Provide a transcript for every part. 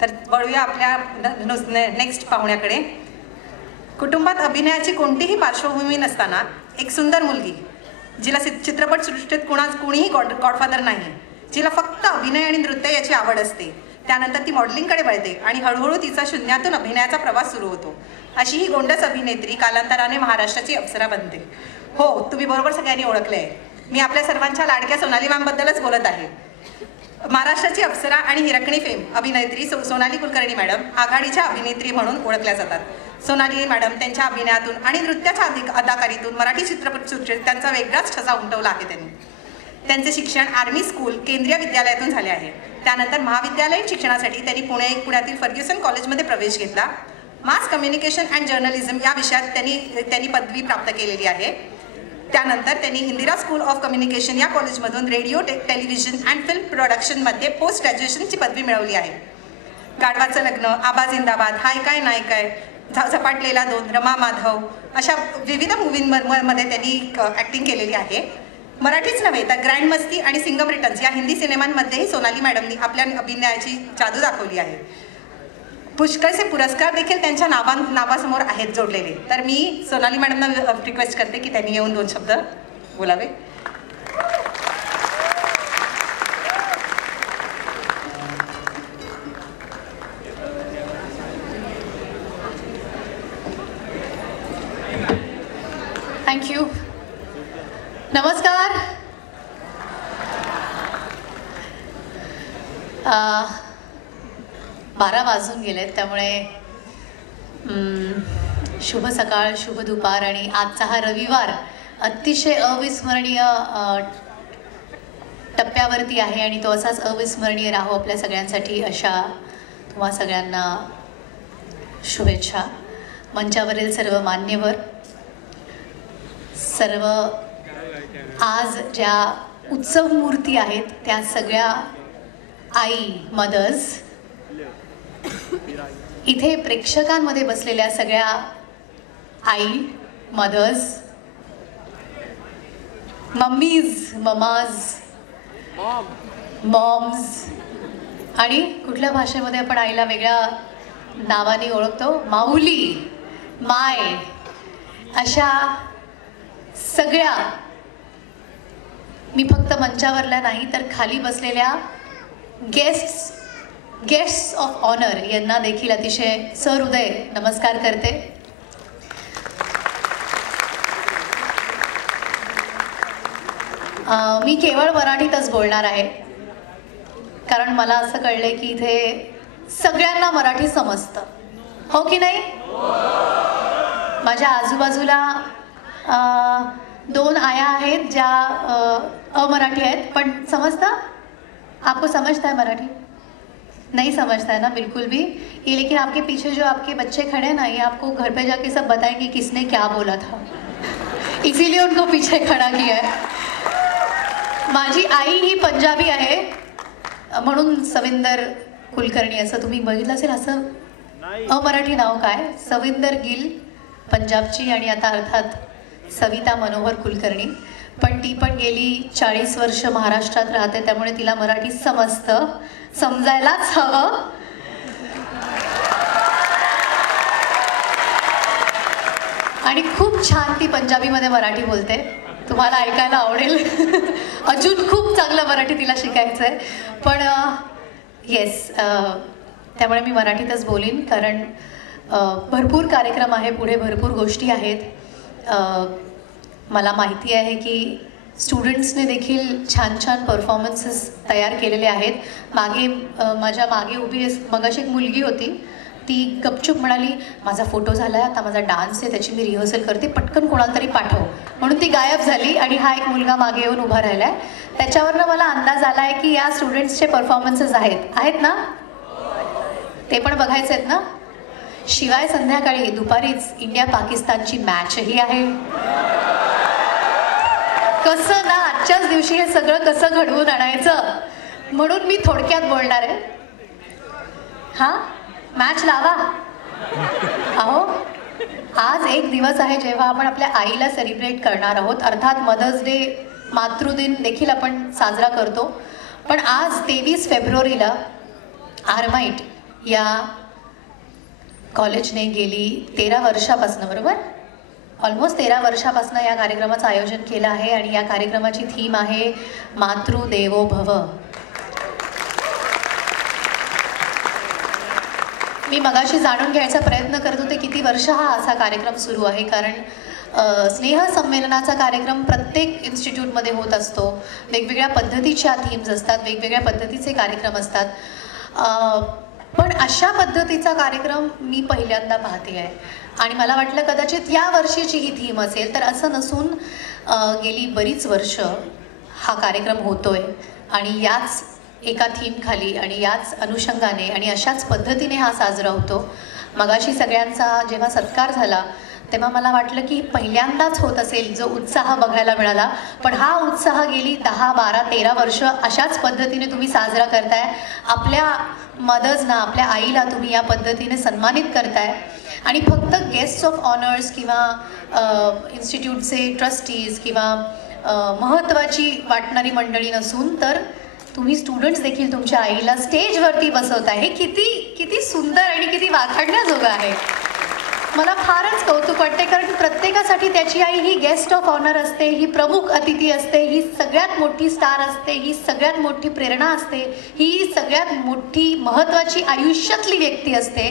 तर वळूया आपल्या नेक्स्ट पाहुण्याकडे. कुटुंबात अभिनयाची कोणतीही पार्श्वभूमी नसताना एक सुंदर मुलगी, जिला चित्रपटसृष्टीत कुणीही गॉडफादर नाही, जिला फक्त अभिनय आणि नृत्य याची आवड असते. त्यानंतर ती मॉडेलिंगकडे वळते आणि हळूहळू तिचा शून्यातून अभिनयाचा प्रवास सुरू होतो. अशी ही गोंडस अभिनेत्री कालांतराने महाराष्ट्राची अप्सरा बनते. हो, तुम्ही बरोबर सगळ्यांनी ओळखले आहे. मी आपल्या सर्वांच्या लाडक्या सोनाली मॅमबद्दलच बोलत आहे. महाराष्ट्राची अप्सरा आणि हिरकणी फेम अभिनेत्री सोनाली कुलकर्णी मॅडम आघाडीच्या अभिनेत्री म्हणून ओळखल्या जातात. सोनाली मॅडम त्यांच्या अभिनयातून आणि नृत्याच्या अदाकारीतून मराठी चित्रपटसृष्टीत त्यांचा वेगळाच ठसा उमटवला आहे. त्यांचे शिक्षण आर्मी स्कूल केंद्रीय विद्यालयातून झाले आहे. त्यानंतर महाविद्यालयीन शिक्षणासाठी त्यांनी पुण्यातील फर्ग्युसन कॉलेजमध्ये प्रवेश घेतला. मास कम्युनिकेशन अँड जर्नलिझम या विषयात त्यांनी पदवी प्राप्त केलेली आहे. त्यानंतर त्यांनी इंदिरा स्कूल ऑफ कम्युनिकेशन या कॉलेजमधून रेडिओ टेलिव्हिजन अँड फिल्म प्रोडक्शनमध्ये पोस्ट ग्रॅज्युएशनची पदवी मिळवली आहे. गाढवाचं लग्न, आबा जिंदाबाद, हाय काय नाही काय, झपाटलेला 2, रमा माधव अशा विविध मूव्हींमध्ये त्यांनी ॲक्टिंग केलेली आहे. मराठीच नव्हे तर ग्रँड मस्ती आणि सिंगम रिटर्न्स या हिंदी सिनेमांमध्येही सोनाली मॅडमनी आपल्या अभिनयाची जादू दाखवली आहे. पुष्कळसे पुरस्कार देखील त्यांच्या नावासमोर आहेत जोडलेले. तर मी सोनाली मॅडमना रिक्वेस्ट करते की त्यांनी येऊन 2 शब्द बोलावे. थँक्यू. नमस्कार. 12 वाजून गेलेत, त्यामुळे शुभ सकाळ, शुभ दुपार. आणि आजचा हा रविवार अतिशय अविस्मरणीय टप्प्यावरती आहे आणि तो असाच अविस्मरणीय राहो आपल्या सगळ्यांसाठी, अशा तुम्हा सगळ्यांना शुभेच्छा. मंचावरील सर्व मान्यवर, सर्व आज ज्या उत्सव मूर्ती आहेत त्या सगळ्या आई मदर्स, इथे प्रेक्षकांमध्ये बसलेल्या सगळ्या आई मदर्स, मम्मीज, ममाज, मॉम्स, आणि कुठल्या भाषेमध्ये आपण आईला वेगळ्या नावाने ओळखतो, माऊली, माय, अशा सगळ्या, मी फक्त मंचावरल्या नाही तर खाली बसलेल्या गेस्ट्स ऑफ ऑनर यांना देखील अतिशय सहृदय नमस्कार करते. मी केवळ मराठीतच बोलणार आहे, कारण मला असं कळलंय की इथे सगळ्यांना मराठी समजतं, हो की नाही? माझ्या आजूबाजूला 2 आया आहेत ज्या अमराठी आहेत, पण समझता? आपको समझता है मराठी? नहीं समझता है ना बिल्कुल भी. ये लेकिन आपके पीछे जो आपके बच्चे खड़े हैं ना, ये आपको घर पे जाके सब बताएंगे किसने क्या बोला था, इसीलिए उनको पीछे खड़ा किया है. माझी आई ही पंजाबी आहे म्हणून सविंदर कुलकर्णी असं तुम्ही बघितलं असेल. असं अमराठी नाव काय? सविंदर गिल, पंजाबची, आणि आता अर्थात सविता मनोहर कुलकर्णी. पण ती पण गेली 40 वर्ष महाराष्ट्रात राहते, त्यामुळे तिला मराठी समजतं, समजायलाच हवं. आणि खूप छान ती पंजाबीमध्ये मराठी बोलते, तुम्हाला ऐकायला आवडेल. अजून खूप चांगलं मराठी तिला शिकायचं आहे. पण येस, त्यामुळे मी मराठीतच बोलीन, कारण भरपूर कार्यक्रम आहे, पुढे भरपूर गोष्टी आहेत. मला माहिती आहे की स्टुडंट्सने देखील छान छान परफॉर्मन्सेस तयार केलेले आहेत. माझ्या मागे उभी मगाशी एक मुलगी होती, ती गपचूप म्हणाली माझा फोटो झाला आहे, आता माझा डान्स आहे, त्याची मी रिहर्सल करते, पटकन कोणाला तरी पाठव, म्हणून ती गायब झाली. आणि हा एक मुलगा मागे येऊन उभा राहिला आहे. त्याच्यावरनं मला अंदाज आला आहे की या स्टुडंट्सचे परफॉर्मन्सेस आहेत ना, ते पण बघायचे आहेत ना. शिवाय संध्याकाळी दुपारीच इंडिया पाकिस्तानची मॅचही आहे. कसं ना, आजच्याच दिवशी हे सगळं कसं घडवून आणायचं, म्हणून मी थोडक्यात बोलणार आहे. हां, मॅच लावा. अहो, आज एक दिवस आहे जेव्हा आपण आपल्या आईला सेलिब्रेट करणार आहोत. अर्थात मदर्स डे, मातृदिन देखील आपण साजरा करतो. पण आज 23 फेब्रुवारीला आर्माइट या कॉलेजने गेली 13 वर्षापासून, बरोबर, ऑलमोस्ट 13 वर्षापासून या कार्यक्रमाचं आयोजन केलं आहे आणि या कार्यक्रमाची थीम आहे मातृदेवो भव. मी मगाशी जाणून घ्यायचा प्रयत्न करत होते किती वर्ष हा असा कार्यक्रम सुरू आहे, कारण स्नेहसंमेलनाचा कार्यक्रम प्रत्येक इन्स्टिट्यूटमध्ये होत असतो. वेगवेगळ्या पद्धतीच्या थीम्स असतात, वेगवेगळ्या पद्धतीचे कार्यक्रम असतात, पण अशा पद्धतीचा कार्यक्रम मी पहिल्यांदा पाहते आहे. आणि मला वाटलं कदाचित या वर्षीची ही थीम असेल, तर असं नसून गेली बरीच वर्ष हा कार्यक्रम होतोय आणि याच एका थीमखाली आणि याच अनुषंगाने आणि अशाच पद्धतीने हा साजरा होतो. मगाशी सगळ्यांचा जेव्हा सत्कार झाला तेव्हा मला वाटलं की पहिल्यांदाच होत असेल जो उत्साह बघायला मिळाला, पण हा उत्साह गेली 10, 12, 13 वर्ष अशाच पद्धतीने तुम्ही साजरा करताय. आपल्या मदर्सना, आपल्या आईला तुम्ही या पद्धतीने सन्मानित करताय. आणि फक्त गेस्ट्स ऑफ ऑनर्स किंवा इन्स्टिट्यूटचे ट्रस्टीज किंवा महत्त्वाची वाटणारी मंडळी नसून तर तुम्ही स्टुडंट्स देखील तुमच्या आईला स्टेजवरती बसवताय. हे किती सुंदर आणि किती वाखाणण्याजोगं आहे. मला फारच कौतुक वाटते, कारण प्रत्येकासाठी त्याची आई ही गेस्ट ऑफ ऑनर असते, ही प्रमुख अतिथी असते, ही सगळ्यात मोठी स्टार असते, ही सगळ्यात मोठी प्रेरणा असते, ही सगळ्यात मोठी महत्त्वाची आयुष्यातली व्यक्ती असते.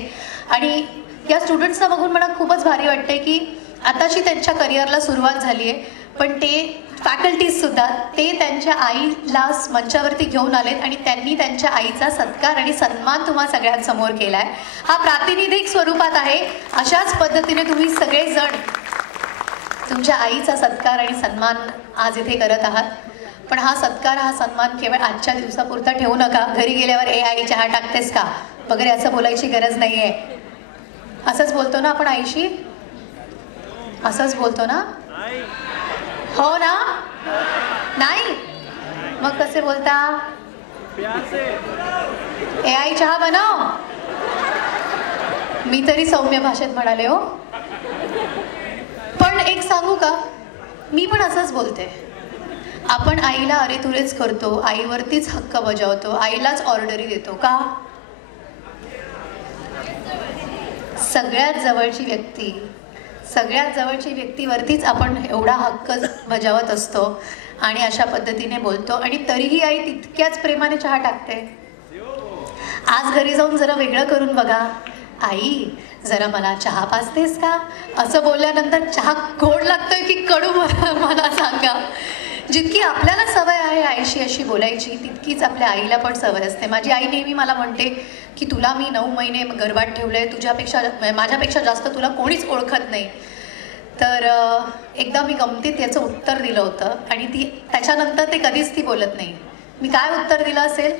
आणि या स्टुडंट्सना बघून मला खूपच भारी वाटते की आताची त्यांच्या करिअरला सुरुवात झाली आहे, पण ते फॅकल्टीजसुद्धा ते त्यांच्या आईला मंचावरती घेऊन आलेत आणि त्यांनी त्यांच्या आईचा सत्कार आणि सन्मान तुम्हा सगळ्यांसमोर केला आहे. हा प्रातिनिधिक स्वरूपात आहे. अशाच पद्धतीने तुम्ही सगळेजण तुमच्या आईचा सत्कार आणि सन्मान आज इथे करत आहात. पण हा सत्कार, हा सन्मान केवळ आजच्या दिवसापुरता ठेवू नका. घरी गेल्यावर आई चहा टाकतेस का वगैरे असं बोलायची गरज नाही आहे. असंच बोलतो ना आपण आईशी, असंच बोलतो ना, हो ना? नाही मग कसे बोलता? आई चहा बनव. मी तरी सौम्य भाषेत म्हणाले हो. पण एक सांगू का, मी पण असंच बोलते. आपण आईला अरे तुरेच करतो, आईवरतीच हक्क बजावतो, आईलाच ऑर्डरी देतो का? सगळ्यात जवळची व्यक्तीवरतीच आपण एवढा हक्क बजावत असतो आणि अशा पद्धतीने बोलतो. आणि तरीही आई तितक्याच प्रेमाने चहा टाकते. आज घरी जाऊन जरा वेगळं करून बघा, आई जरा मला चहा पाजतेस का असं बोलल्यानंतर चहा गोड लागतोय की कडू मला सांगा. जितकी आपल्याला सवय आहे आईशी अशी बोलायची, तितकीच आपल्या आईला पण सवय असते. माझी आई नेहमी मला म्हणते की तुला मी 9 महिने गर्भात ठेवलंय, माझ्यापेक्षा जास्त तुला कोणीच ओळखत नाही. तर एकदा मी गमतीत याचं उत्तर दिलं होतं आणि त्याच्यानंतर ते कधीच ती बोलत नाही. मी काय उत्तर दिलं असेल?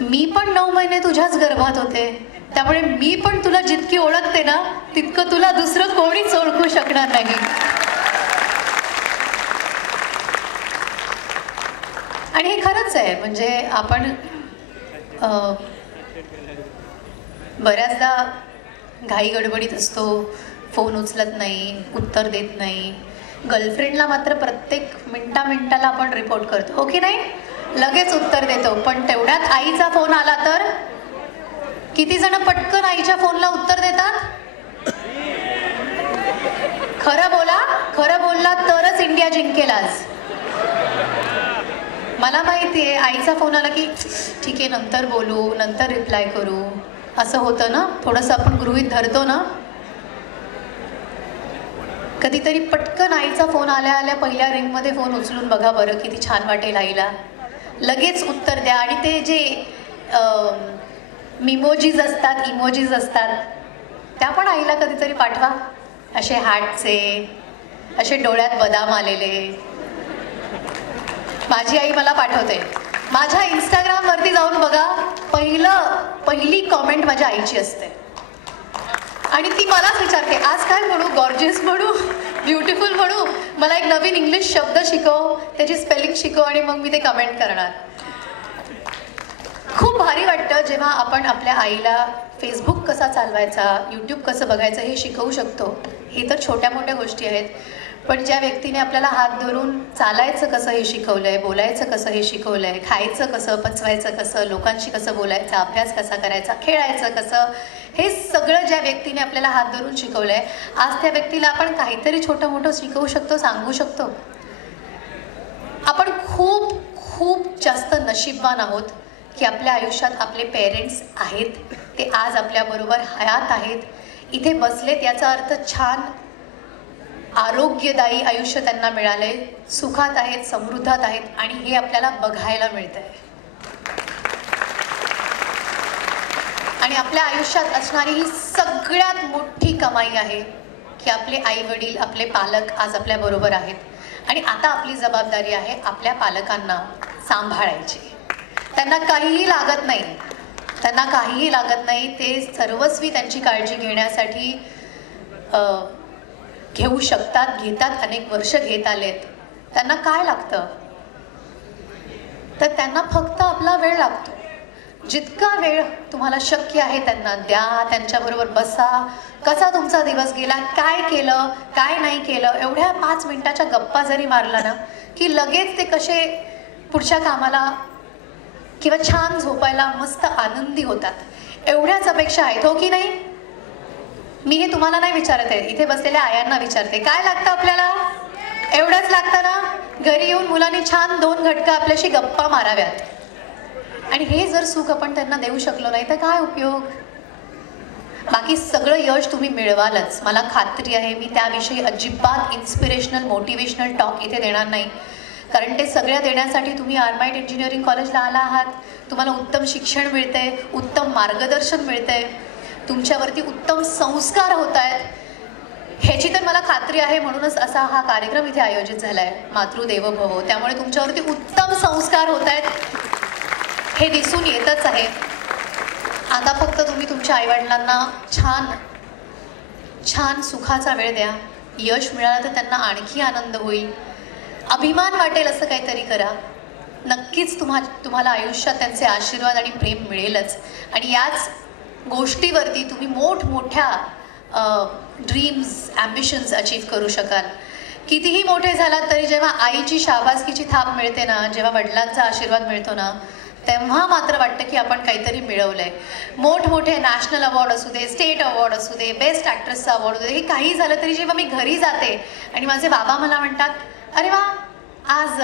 मी पण 9 महिने तुझ्याच गर्भात होते, त्यामुळे मी पण तुला जितकी ओळखते ना तितकं तुला दुसरं कोणीच ओळखू शकणार नाही. आणि हे खरंच आहे. म्हणजे आपण बऱ्याचदा घाई गडबडीत असतो, फोन उचलत नाही, उत्तर देत नाही. गर्लफ्रेंडला मात्र प्रत्येक मिनिटाला आपण रिपोर्ट करतो, हो की नाही? लगेच उत्तर देतो. पण तेवढ्यात आईचा फोन आला तर किती जण पटकन आईच्या फोनला उत्तर देतात? खरं बोलला तरच इंडिया जिंकेल आज. मला माहिती आहे आईचा फोन आला की ठीक आहे नंतर बोलू, नंतर रिप्लाय करू, असं होतं ना, थोडंसं आपण गृहीत धरतो ना. कधीतरी पटकन आईचा फोन आल्या पहिल्या रिंगमध्ये फोन उचलून बघा बरं, किती छान वाटेल आईला. लगेच उत्तर द्या. आणि ते जे इमोजीज असतात त्या पण आईला कधीतरी पाठवा. असे हार्टचे, असे डोळ्यात बदाम आलेले. माझी आई मला पाठवते. माझ्या इंस्टाग्रामवरती जाऊन बघा, पहिली कॉमेंट माझ्या आईची असते आणि ती मलाच विचारते आज काय म्हणू, गॉर्जियस म्हणू, ब्युटिफुल म्हणू, मला एक नवीन इंग्लिश शब्द शिकव, त्याची स्पेलिंग शिकव आणि मग मी ते कमेंट करणार. खूप भारी वाटतं जेव्हा आपण आपल्या आईला फेसबुक कसा चालवायचा, यूट्यूब कसं बघायचं हे शिकवू शकतो. हे तर छोट्या मोठ्या गोष्टी आहेत, पण ज्या व्यक्तीने आपल्याला हात धरून चालायचं कसं हे शिकवलंय, बोलायचं कसं हे शिकवलंय, खायचं कसं, पचवायचं कसं, लोकांशी कसं बोलायचं, अभ्यास कसा करायचा, खेळायचं कसं, हे सगळं ज्या व्यक्तीने आपल्याला हात धरून शिकवलंय, आज त्या व्यक्तीला आपण काहीतरी छोटं मोठं शिकवू शकतो, सांगू शकतो. आपण खूप खूप जास्त नशीबवान आहोत की आपल्या आयुष्यात आपले पेरेंट्स आहेत, ते आज आपल्याबरोबर हयात आहेत, इथे बसलेत. याचा अर्थ छान आरोग्यदायी आयुष्य त्यांना मिळालंय, सुखात आहेत, समृद्धात आहेत, आणि हे आपल्याला बघायला मिळतंय. आणि आपल्या आयुष्यात असणारी ही सगळ्यात मोठी कमाई आहे की आपले आई वडील, आपले पालक आज आपल्याबरोबर आहेत. आणि आता आपली जबाबदारी आहे आपल्या पालकांना सांभाळायची. त्यांना काहीही लागत नाही, त्यांना काहीही लागत नाही, ते सर्वस्वी त्यांची काळजी घेण्यासाठी घेऊ शकतात, घेतात, अनेक वर्ष घेत आलेत. त्यांना काय लागतं तर त्यांना फक्त आपला वेळ लागतो. जितका वेळ तुम्हाला शक्य आहे त्यांना द्या, त्यांच्याबरोबर बसा. कसा तुमचा दिवस गेला, काय केलं, काय नाही केलं, एवढ्या 5 मिनिटाच्या गप्पा जरी मारला ना की लगेच ते कसे पुढच्या कामाला किंवा छान झोपायला मस्त आनंदी होतात. एवढ्याच अपेक्षा आहेत, हो की नाही? मी हे तुम्हाला नाही विचारत आहे, इथे बसलेल्या आयांना विचारते. काय लागतं आपल्याला? एवढंच लागतं ना? घरी येऊन मुलांनी छान 2 घटका आपल्याशी गप्पा माराव्यात. आणि हे जर सुख आपण त्यांना देऊ शकलो नाही तर काय उपयोग? बाकी सगळं यश तुम्ही मिळवालच, मला खात्री आहे. मी त्याविषयी अजिबात इन्स्पिरेशनल मोटिवेशनल टॉक इथे देणार नाही, कारण ते सगळं देण्यासाठी तुम्ही आर्माइट इंजिनिअरिंग कॉलेजला आला आहात. तुम्हाला उत्तम शिक्षण मिळतंय, उत्तम मार्गदर्शन मिळतंय, तुमच्यावरती उत्तम संस्कार होत आहेत, ह्याची तर मला खात्री आहे. म्हणूनच असा हा कार्यक्रम इथे आयोजित झाला आहे, मातृदेवो भव. त्यामुळे तुमच्यावरती उत्तम संस्कार होत आहेत हे दिसून येतच आहे. आता फक्त तुम्ही तुमच्या आईवडिलांना छान छान सुखाचा वेळ द्या. यश मिळालं तर त्यांना आणखी आनंद होईल, अभिमान वाटेल असं काहीतरी करा. नक्कीच तुम्हाला आयुष्यात त्यांचे आशीर्वाद आणि प्रेम मिळेलच. आणि याच गोष्टीवरती तुम्ही मोठमोठ्या ड्रीम्स, ॲम्बिशन्स अचीव करू शकाल. कितीही मोठे झालात तरी जेव्हा आईची शाबासकीची थाप मिळते ना, जेव्हा वडिलांचा आशीर्वाद मिळतो ना, तेव्हा मात्र वाटतं की आपण काहीतरी मिळवलंय. मोठमोठे नॅशनल अवॉर्ड असू दे, स्टेट अवॉर्ड असू दे, बेस्ट ॲक्ट्रेसचा अवॉर्ड असू दे, हे काही झालं तरी जेव्हा मी घरी जाते आणि माझे बाबा मला म्हणतात, अरे वा आज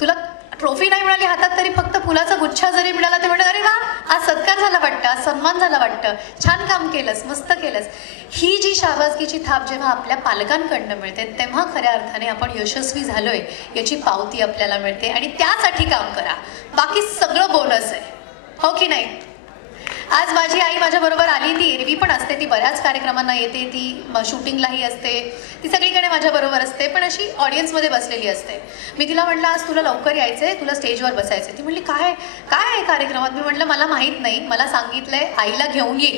तुला ट्रॉफी नाही मिळाली हातात तरी फक्त फुलाचा गुच्छा जरी मिळाला ते म्हणतात, अरे वा आज सत्कार झाला वाटतं, आज सन्मान झाला वाटतं, छान काम केलंस, मस्त केलंस. ही जी शाबासकीची थाप जेव्हा आपल्या पालकांकडनं मिळते तेव्हा खऱ्या अर्थाने आपण यशस्वी झालोय याची पावती आपल्याला मिळते. आणि त्यासाठी काम करा, बाकी सगळं बोनस आहे, हो की नाही? आज माझी आई माझ्याबरोबर आली, ती एरवी पण असते, ती बऱ्याच कार्यक्रमांना येते, ती शूटिंगलाही असते, ती सगळीकडे माझ्याबरोबर असते, पण अशी ऑडियन्समध्ये बसलेली असते. मी तिला म्हटलं आज तुला लवकर यायचं आहे, तुला स्टेजवर बसायचं आहे. ती म्हटली काय काय आहे कार्यक्रमात? मी म्हटलं मला माहीत नाही, मला सांगितलं आहे आईला घेऊन ये,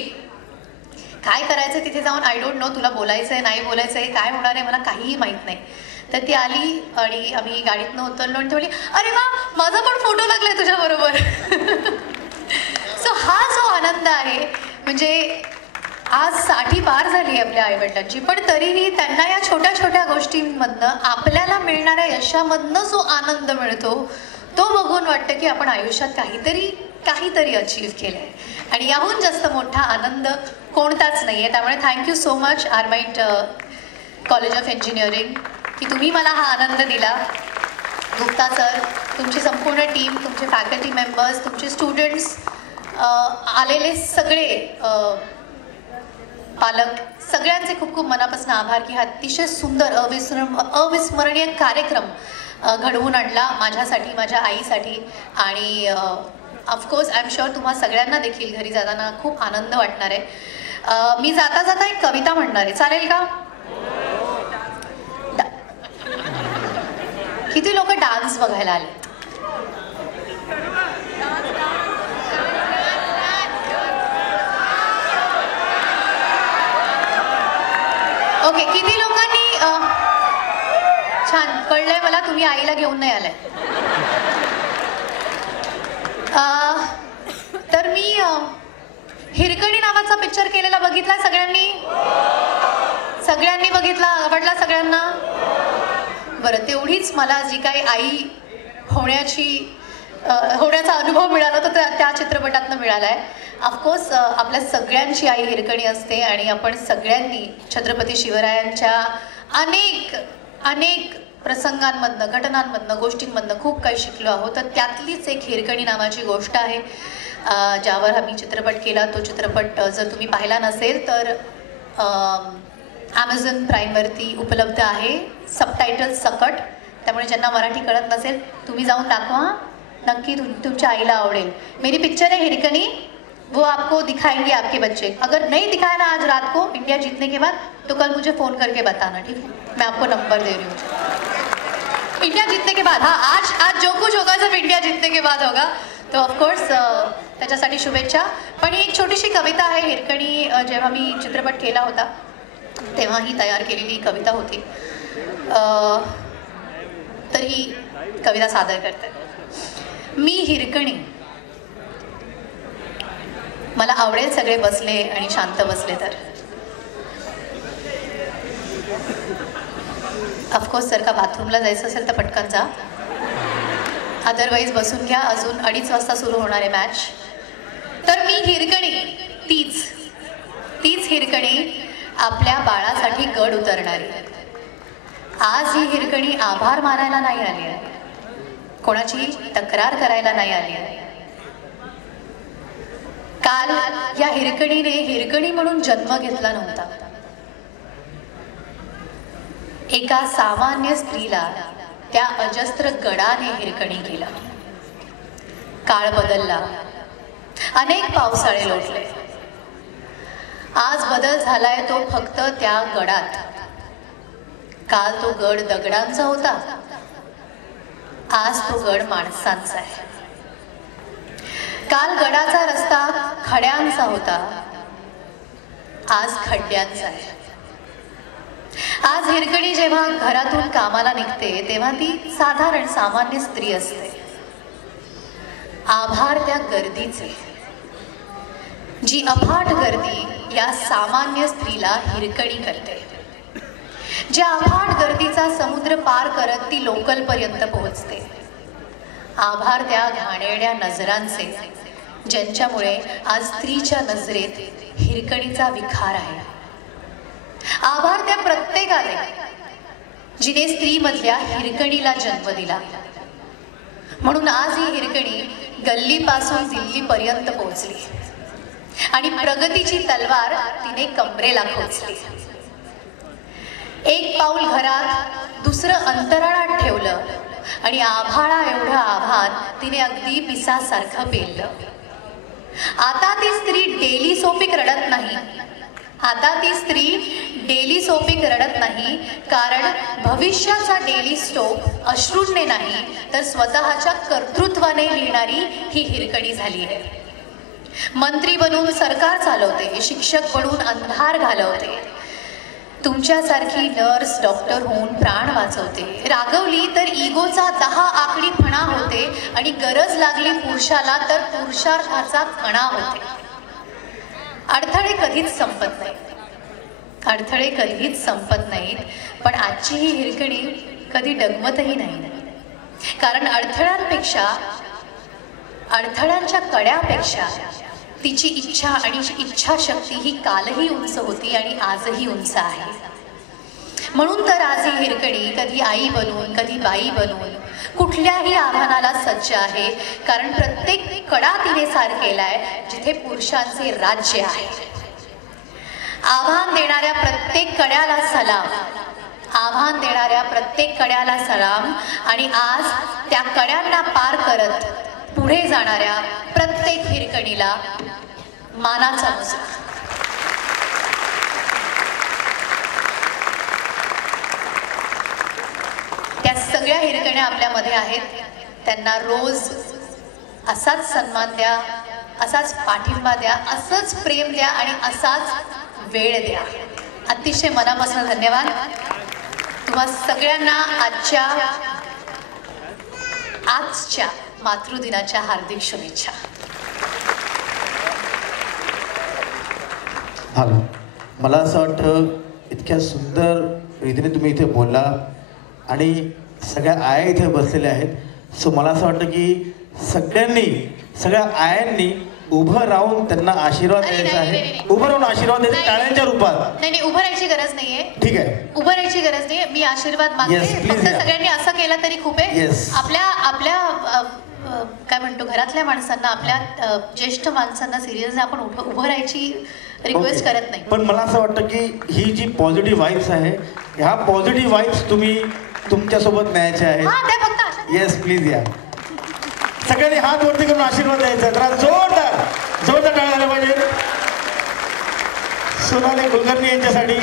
काय करायचं तिथे जाऊन आय डोंट नो, तुला बोलायचं आहे नाही बोलायचं आहे काय होणार आहे मला काहीही माहीत नाही. तर ती आली आणि आम्ही गाडीतनं उतरलो आणि ती म्हटली, अरे वा माझा पण फोटो लागलाय तुझ्याबरोबर. सो हा जो आनंद आहे, म्हणजे आज 60 पार झाली आहे आपल्या आईवडिलांची, पण तरीही त्यांना या छोट्या छोट्या गोष्टींमधनं आपल्याला मिळणाऱ्या यशामधनं जो आनंद मिळतो तो बघून वाटतं की आपण आयुष्यात काहीतरी अचीव केलं आहे. आणि याहून जास्त मोठा आनंद कोणताच नाही आहे. त्यामुळे thank you so much Armiet college of engineering की तुम्ही मला हा आनंद दिला. गुप्ता सर, तुमची संपूर्ण टीम, तुमचे फॅकल्टी मेंबर्स, तुमचे स्टुडंट्स, आलेले सगळे पालक, सगळ्यांचे खूप खूप मनापासून आभार की हा अतिशय सुंदर अविस्मरणीय कार्यक्रम घडवून आणला माझ्यासाठी, माझ्या आईसाठी. आणि ऑफकोर्स आय एम शुअर तुम्हा सगळ्यांना देखील घरी जाताना खूप आनंद वाटणार आहे. मी जाता जाता एक कविता म्हणणार आहे, चालेल का? किती लोक डान्स बघायला आले? ओके, किती लोकांनी छान कळलंय मला तुम्ही आईला घेऊन नाही आलाय. तर मी हिरकणी नावाचा पिक्चर केलेला बघितला सगळ्यांनी? सगळ्यांनी बघितला, आवडला सगळ्यांना? बरं, तेवढीच मला जी काही आई होण्याचा अनुभव मिळाला तो त्या चित्रपटातनं मिळाला आहे. ऑफकोर्स आपल्या सगळ्यांची आई हिरकणी असते आणि आपण सगळ्यांनी छत्रपती शिवरायांच्या अनेक प्रसंगांमधनं, घटनांमधनं, गोष्टींमधनं खूप काही शिकलो आहोत. तर त्यातलीच एक हिरकणी नावाची गोष्ट आहे ज्यावर आम्ही चित्रपट केला. तो चित्रपट जर तुम्ही पाहिला नसेल तर ॲमेझॉन प्राईमवरती उपलब्ध आहे, सबटायटल्स सकट. त्यामुळे ज्यांना मराठी कळत नसेल तुम्ही जाऊन दाखवा, नक्की तुमच्या आईला आवडेल. मेरी पिक्चर है हिरकनी, वो आपको दिखाएंगे आपके बच्चे. अगर नहीं दिखाया ना आज रात को इंडिया जीतने के बाद तो कल मुझे फ़ोन करके बताना, ठीक है? मैं आपको नंबर दे रही हूँ. इंडिया जीतने के बाद, हाँ, आज जो कुछ होगा सब इंडिया जीतने के बाद होगा. तो ऑफकोर्स त्याच्यासाठी शुभेच्छा. पण ही एक छोटीशी कविता आहे. हिरकणी जेव्हा मी चित्रपट केला होता तेव्हा ही तयार केलेली कविता होती. तर ही कविता सादर करते. मी हिरकणी, मला आवडेल सगळे बसले आणि शांत बसले तर. ऑफकोर्स जर का बाथरूमला जायचं असेल तर पटकन जा, अदरवाईज बसून घ्या. अजून 2:30 वाजता सुरू होणार आहे मॅच. तर मी हिरकणी, तीच हिरकणी आपल्या बाळासाठी गड उतरणारी. आज ही हिरकणी आभार मानायला नाही आली आहे, कोणाची तक्रार करायला नाही आली आहे. काल या हिरकणीने हिरकणी म्हणून जन्म घेतला नव्हता. एका सामान्य स्त्रीला त्या अजस्त्र गडाने हिरकणी केला. काळ बदलला, अनेक पावसाळे लोटले. आज बदल झालाय तो फक्त त्या गडात. काल तो गड दगडांचा होता, आज तो गड माणसांचा आहे. काल गडाचा रस्ता खड्यांचा होता, आज खड्ड्यांचा आहे. आज हिरकणी जेव्हा घरातून कामाला निघते तेव्हा ती साधारण सामान्य स्त्री असते. आभार त्या गर्दीचे, जी अफाट गर्दी या सामान्य स्त्रीला हिरकणी करते. ज्या अफाट गर्दीचा समुद्र पार करत ती लोकल पर्यंत पोहोचते. आभार त्या घाणेरड्या नजरांचे, ज्यांच्यामुळे आज स्त्रीच्या नजरेत हिरकणीचा विखार आहे. आभार त्या प्रत्येकाने जिने स्त्रीमधल्या हिरकणीला जन्म दिला. म्हणून आज ही हिरकणी गल्लीपासून दिल्लीपर्यंत पोहोचली आणि प्रगतीची तलवार तिने कमरेला खोचली. एक पाऊल घरात दुसरं अंतराळात ठेवलं आणि आभाळा एवढं आभार तिने अगदी पिसासारखं पेललं. आता ती स्त्री डेली सोपिक रडत नाही. आता ती स्त्री डेली सोपिक रडत नाही, कारण भविष्याचा डेली स्टोप अश्रूंने नाही तर स्वतःच्या कर्तृत्वाने लिहिणारी ही हिरकणी झाली आहे. मंत्री बनून सरकार चालवते, शिक्षक बनून अंधार घालवते, तुमच्यासारखी नर्स डॉक्टर होऊन प्राण वाचवते. रागवली तर इगोचा 10 आकडी फणा होते आणि गरज लागली पुरुषाला तर पुरुषार्थाचा कणा होते. अडथळे कधीच संपत नाहीत, अडथळे कधीच संपत नाहीत. पण आजची ही हिरकणी कधी डगमतही नाही, कारण अडथळ्यांच्या कड्यापेक्षा तिची इच्छा आणि इच्छाशक्ती ही कालही उंच होती आणि आजही उंच आहे. म्हणून तर आज ही हिरकणी कधी आई बनून, कधी बाई बनून कुठल्याही आव्हानाला सज्ज आहे. कारण प्रत्येक कडा तिने सार केलाय जिथे पुरुषांचे राज्य आहे. आव्हान देणाऱ्या प्रत्येक कड्याला सलाम, आव्हान देणाऱ्या प्रत्येक कड्याला सलाम. आणि आज त्या कड्यांना पार करत पुढे जाणाऱ्या प्रत्येक हिरकणीला मानाचा मुजरा. त्या सगळ्या हिरकण्या आपल्यामध्ये आहेत. त्यांना रोज असाच सन्मान द्या, असाच पाठिंबा द्या, असंच प्रेम द्या आणि असाच वेळ द्या. अतिशय मनापासून धन्यवाद तुम्हा सगळ्यांना. आजच्या मातृदिनाच्या हार्दिक शुभेच्छा. मला असं वाटतं इतक्या सुंदर रीतीने तुम्ही इथे बोलला आणि सगळ्या आया इथे बसलेल्या आहेत. सो मला असं वाटतं की सगळ्या आयांनी उभं राहून त्यांना आशीर्वाद द्यायचा आहे. उभं राहून आशीर्वाद द्यायचा टाळ्यांच्या रूपात. नाही, उभं राहायची गरज नाहीये. ठीक आहे, उभं राहायची गरज नाहीये. मी आशीर्वाद मागते. फक्त सगळ्यांनी असं केलं तरी खूप आहे. आपल्या काय म्हणतो घरातल्या माणसांना, आपल्या ज्येष्ठ माणसांना सिरियस आपण उभं राहायची रिक्वेस्ट करत नाही. पण मला असं वाटतं की ही जी पॉझिटिव्ह वाईब्स आहे, ह्या पॉझिटिव्ह वाईब्स तुम्ही तुमच्यासोबत न्यायच्या आहेत. येस, प्लीज या. सगळ्यांनी हात वरती करून आशीर्वाद द्यायचा. जरा जोरदार टाळ्या झाल्या पाहिजे सोनाली कुलकर्णी यांच्यासाठी.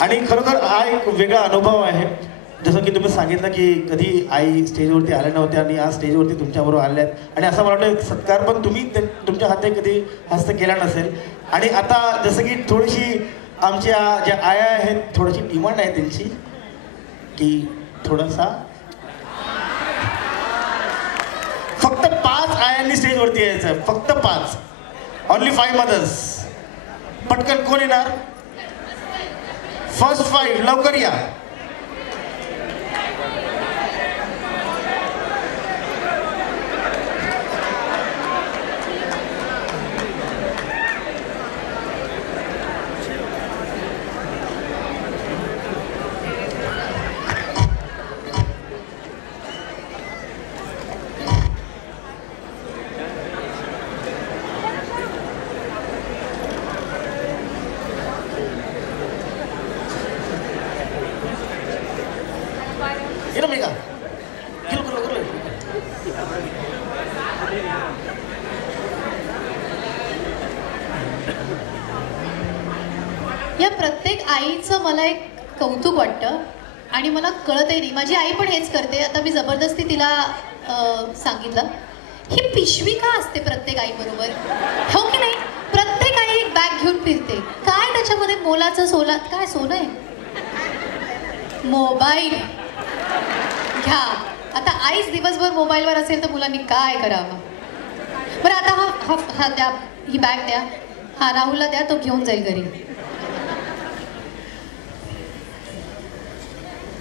आणि खरोखर हा एक वेगळा अनुभव आहे. जसं की तुम्ही सांगितलं की कधी आई स्टेजवरती आल्या नव्हत्या आणि आज स्टेजवरती तुमच्याबरोबर आल्या आहेत. आणि असं मला वाटतं सत्कार पण तुम्ही तुमच्या हाती कधी हस्त केला नसेल. आणि आता जसं की थोडीशी आमच्या ज्या आया आहेत, थोडीशी डिमांड आहे त्यांची की थोडासा फक्त 5 आयांनी स्टेजवरती यायचं. फक्त 5. Only 5 mothers. पटकन कोण येणार? फर्स्ट 5 लवकर या. या प्रत्येक आईचं मला एक कौतुक वाटतं आणि मला कळतही नाही. माझी आई पण हेच करते. आता मी जबरदस्ती तिला सांगितलं, ही पिशवी का असते प्रत्येक आईबरोबर, हो की नाही? प्रत्येक आई एक बॅग घेऊन फिरते. काय त्याच्यामध्ये मोलाचं काय सोनं आहे? मोबाईल घ्या. आता आईच दिवसभर मोबाईलवर असेल तर मुलांनी काय करावं? बरं, आता हा द्या, ही बॅग द्या. हा राहुलला द्या, तो घेऊन जाईल घरी.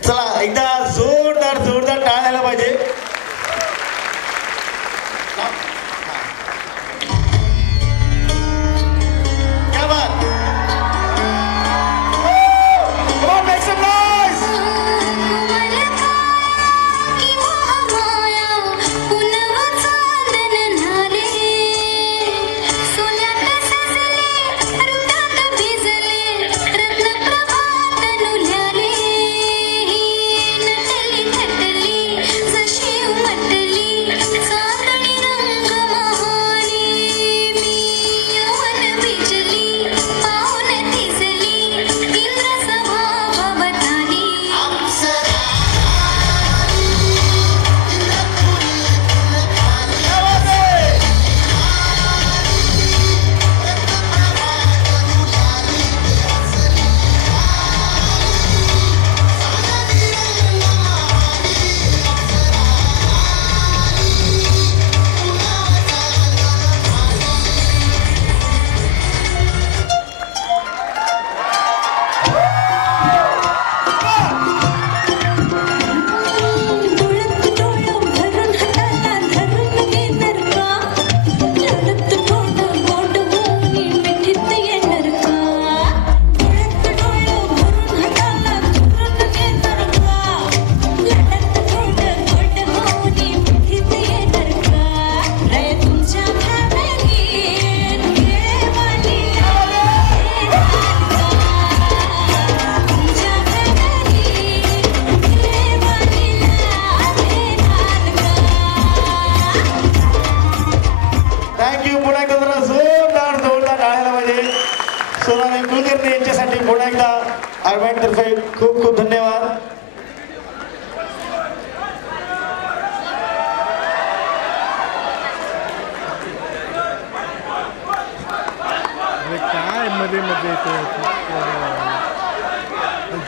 चला एकदा जोरदार टाळ्या पाहिजे. क्या बात. सोनाली कुलकर्णी यांच्यासाठी पुन्हा एकदा आरबँडतर्फे खूप खूप धन्यवाद. काय मध्ये मध्ये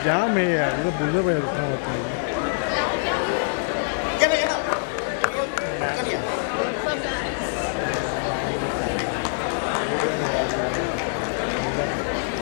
जाम आहे यार, बुझलं पाहिजे.